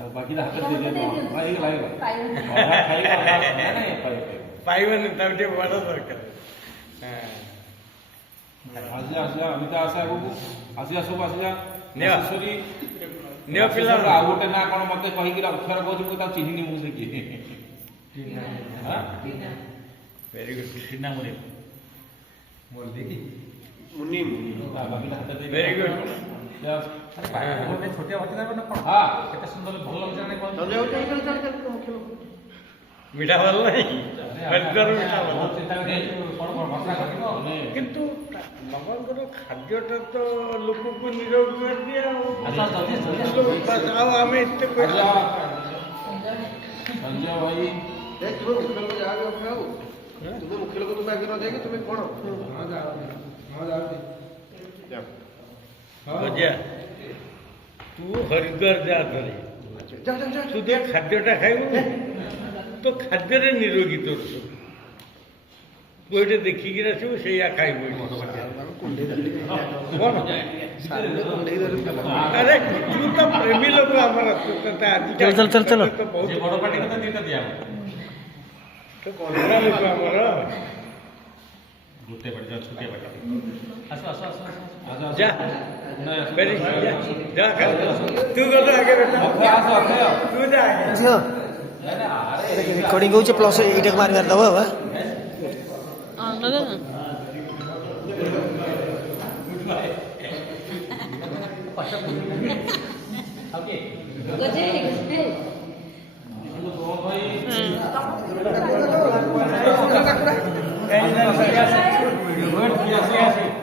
बाकी हाथ पाइबनी ताकि बड़ा दरकार आसिया आसिया अमिता आशा आगू आसिया सब आसिया नेश्वरी नियो पिला आ गोटे ना कोन मते कहि कि अक्षर कहू मु ता चिन्हिनी मु से कि हां वेरी गुड टीना मुनि मोर देखी मुनि बाकी हाथ दे वेरी गुड अरे छोटिया बच्चा ना कोन हां केते सुंदर भल लगछ ना कोन चल मीठा भल नहीं बर्गर मीठा भल चिंता करे कोन कोन घटना घटिबो किंतु नवंकर खाद्यटा तो लोक को निरोग कर दिया अच्छा जल्दी आओ हमें इतने संजय भाई देख तुम मुखल को जा के खाओ तुम मुखल को तुम आगे न देगे तुम्हें कोन हां जाओ बजा तू हरिद्वार जा धरे जा जा जा तू दे खाद्यटा खाइबो तो खाद्य रे निरोगी तोर कोइटे देखि कि रछु से या खाइबो कोन अरे तू तो प्रेमी लोग हमर चल चल चल जे बड़ पार्टी को तो दीटा दिया तो कोनरा लोग हमर गुटे पड़ जा छुटे पड़ आसो आसो आसो आसो जा बेरी जा तू go आगे बेटा आसो तू जा झियो रिकॉर्डिंग होचे प्लस एटा मार मार दबो बा ओके गजे गजे तो भाई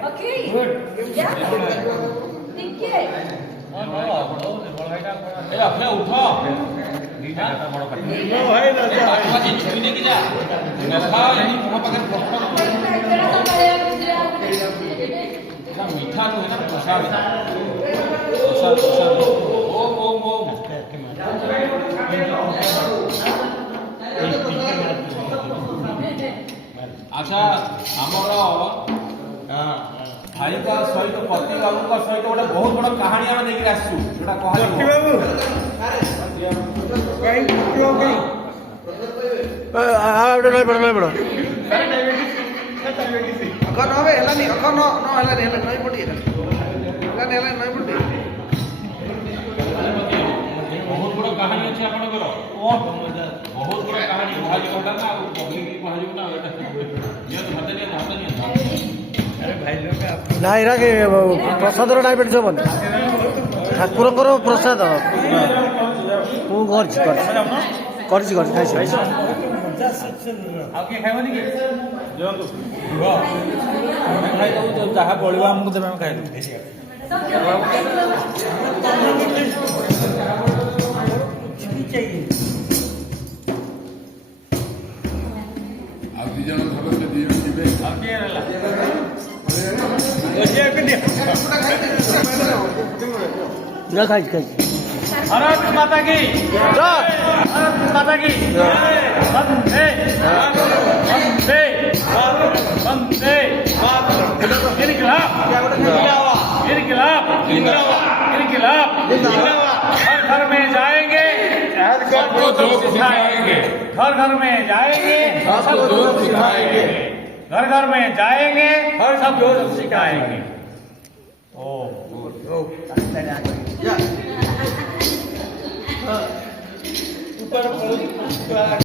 ओके या ठीक है ए अपने उठो दीटा बड़ पार्टी नो भाई ना जा आजू छुई दे कि जा देखा एनी तुम पाखे प्रश्न ना मीठा तो है ना प्रसाद प्रसाद प्रसाद ओम ओम ओम अच्छा हमर भाई का सहित पति बाबू का सहित गोटे बहुत बड़ कहानी आम देखिए आसू जोटा पति कह बाबू कहीं क्यों गई नहीं पड़ो अखर न हेला नहीं अखर न हेला नहीं पड़ी हेला नहीं पड़ी बहुत बड़ कहानी अच्छे आपणकर बहुत बड़ कहानी भाजी कोटा ना पब्लिक भाजी ना ये हाथ नहीं अरे भाई लोग आप नाई रा के प्रसाद रो डायबिटीज बन ठाकुर को प्रसाद तू करछि खाइछ आके खाइबनी कि जंतु मैं खाइ दउ जब जहा बळिबा हमकु देबे हम खाइ ଆଉ ଦି ଜଣ ସଦସ୍ୟ ଦି ଜଣ ଯିବେ आके रहला बजिया के दिया ना खाइछ भारत माता की जय भारत माता की जय वंदे वंदे वंदे इनकलाब इनकलाब इनकलाब हर घर में जाएंगे सबको योग सिखाएंगे घर घर में जाएंगे सबको योग सिखाएंगे घर घर में जाएंगे सब योग सिखाएंगे जा